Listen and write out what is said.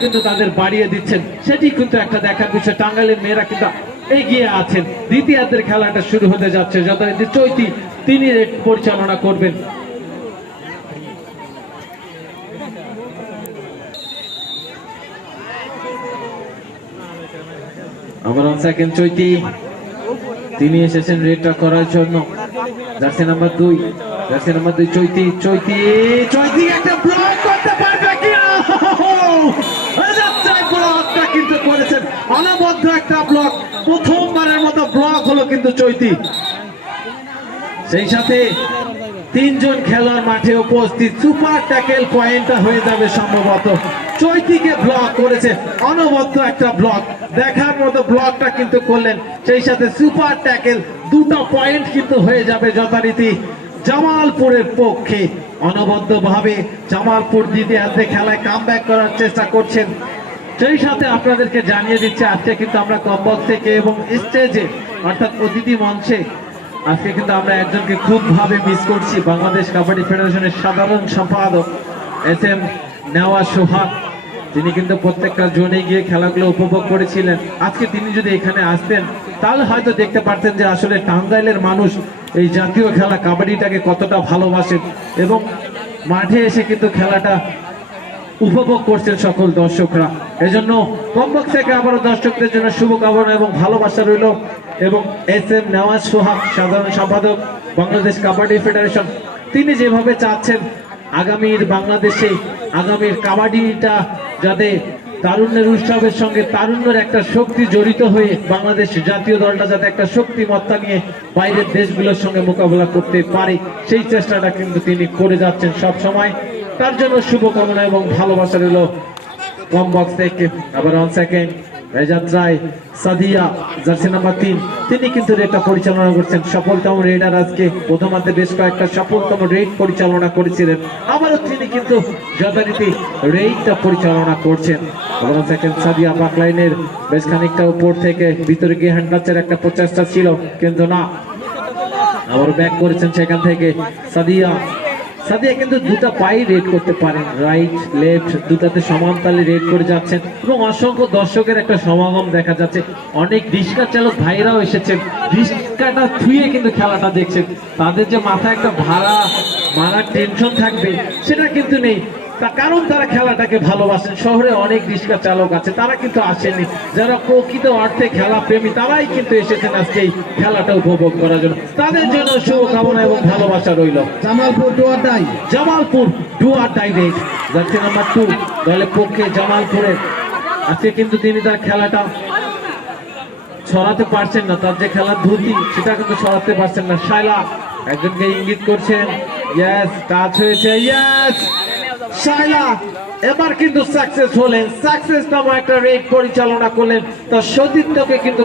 কিন্তু তাদের বাড়িয়ে দিচ্ছেন। সেটি কিন্তু একটা দেখার বিষয়। টাঙ্গাইলের মেয়েরা কিন্তু এগিয়ে আছেন। দ্বিতীয়ার্ধের খেলাটা শুরু হতে যাচ্ছে। যথারীতি চৈতি তিনি রেড পরিচালনা করবেন। আবার সেকেন্ড চৈতি। তিনি এসেছেন রেডটা করার জন্য। জার্সি নাম্বার দুই। জার্সি নাম্বার দুই চৈতি। চৈতি চৈতি একটা ব্লক করতে পারবে কি ব্লকটা কিন্তু করেছেন অনবদ্য একটা ব্লক, প্রথমবারের মতো ব্লক হলো কিন্তু চৈতি। সেই সাথে তিনজন খেলোয়াড় মাঠে উপস্থিত, সুপার ট্যাকেল পয়েন্টটা হয়ে যাবে সম্ভবত। চৈতিকে ব্লক করেছে, অনবদ্য একটা ব্লক। দেখার মতো ব্লকটা কিন্তু করলেন, সেই সাথে সুপার ট্যাকেল, দুটো পয়েন্ট কিন্তু হয়ে যাবে যথারীতি জামালপুরের পক্ষে। অনবদ্য ভাবে জামালপুর দ্বিতীয় হাতে খেলায় কাম করার চেষ্টা করছেন সেই সাথে আপনাদেরকে জানিয়ে দিচ্ছে, আজকে কিন্তু আমরা কম্বক থেকে এবং স্টেজে, অর্থাৎ অতিথি মঞ্চে, আজকে কিন্তু আমরা একজনকে খুব ভাবে মিস করছি, বাংলাদেশ কাবাডি ফেডারেশনের সাধারণ সম্পাদক এস এম নেওয়া সোহাগ। তিনি কিন্তু প্রত্যেকটা জোনে গিয়ে খেলাগুলো উপভোগ করেছিলেন। আজকে তিনি যদি এখানে আসতেন, তাহলে হয়তো দেখতে পারতেন যে আসলে টাঙ্গাইলের মানুষ এই জাতীয় খেলা কাবাডিটাকে কতটা ভালোবাসেন। এবং মাঠে এসে কিন্তু খেলাটা উপভোগ করছেন সকল দর্শকরা। এজন্য কমবক্স থেকে আবারও দর্শকদের জন্য শুভকামনা এবং ভালোবাসা রইল এবং এস এম নেওয়াজ সোহাগ সাধারণ সম্পাদক, বাংলাদেশ কাবাডি ফেডারেশন, তিনি যেভাবে চাচ্ছেন আগামীর বাংলাদেশে, আগামীর কাবাডিটা যাতে তারুণ্যের উৎসবের সঙ্গে তারুণ্যের একটা শক্তি জড়িত হয়ে বাংলাদেশ জাতীয় দলটা যাতে একটা শক্তিমত্তা নিয়ে বাইরের দেশগুলোর সঙ্গে মোকাবেলা করতে পারে, সেই চেষ্টাটা কিন্তু তিনি করে যাচ্ছেন সব সময় তার জন্য শুভকামনা এবং ভালোবাসা রইল। কম বক্স থেকে আবার on second Rejat Roy, Sadia, jersey number তিন। তিনি কিন্তু রেডটা পরিচালনা করছেন। সফলতম রেডার আজকে প্রথমার্ধে বেশ কয়েকটা সফলতম রেড পরিচালনা করেছিলেন। আবারও তিনি কিন্তু যথারীতি রেডটা পরিচালনা করছেন। সেকেন্ড সাদিয়া বাকলাইনের বেশ খানিকটা উপর থেকে ভিতরে গিয়ে হ্যান্ড টাচের একটা প্রচেষ্টা ছিল, কিন্তু না। আবার ব্যাক করেছেন সেখান থেকে। সাদিয়া সাদিয়া কিন্তু দুটা পাই রেড করতে পারেন। রাইট লেফট দুটাতে সমান তালে রেড করে যাচ্ছেন। এবং অসংখ্য দর্শকের একটা সমাগম দেখা যাচ্ছে। অনেক রিক্সা চালক ভাইরাও এসেছেন। রিস্কাটা থুয়ে কিন্তু খেলাটা দেখছেন। তাদের যে মাথায় একটা ভাড়া, মারার টেনশন থাকবে, সেটা কিন্তু নেই। তা কারণ তারা খেলাটাকে ভালোবাসেন শহরে অনেক রিক্সা চালক আছে তারা কিন্তু আসেনি যারা প্রকৃত অর্থে খেলা প্রেমী তারাই কিন্তু এসেছেন আজকে এই খেলাটা উপভোগ করার জন্য। তাদের জন্য শুভকামনা এবং ভালোবাসা রইল। জামালপুর ডুয়ারডাই জামালপুর ডুয়ার ডাইরেক্ট জার্সি নাম্বার টু দলের পক্ষে জামালপুরের। আজকে কিন্তু তিনি তার খেলাটা ছড়াতে পারছেন না। তার যে খেলার ধুতি সেটা কিন্তু ছড়াতে পারছেন না। শাইলা একজনকে ইঙ্গিত করছেন ইয়েস টাচ হয়েছে ইয়েস শাইলা এবার কিন্তু সাকসেস হলেন। সাকসেস নামক একটা রেড পরিচালনা করলেন। তার সতীর্থকে কিন্তু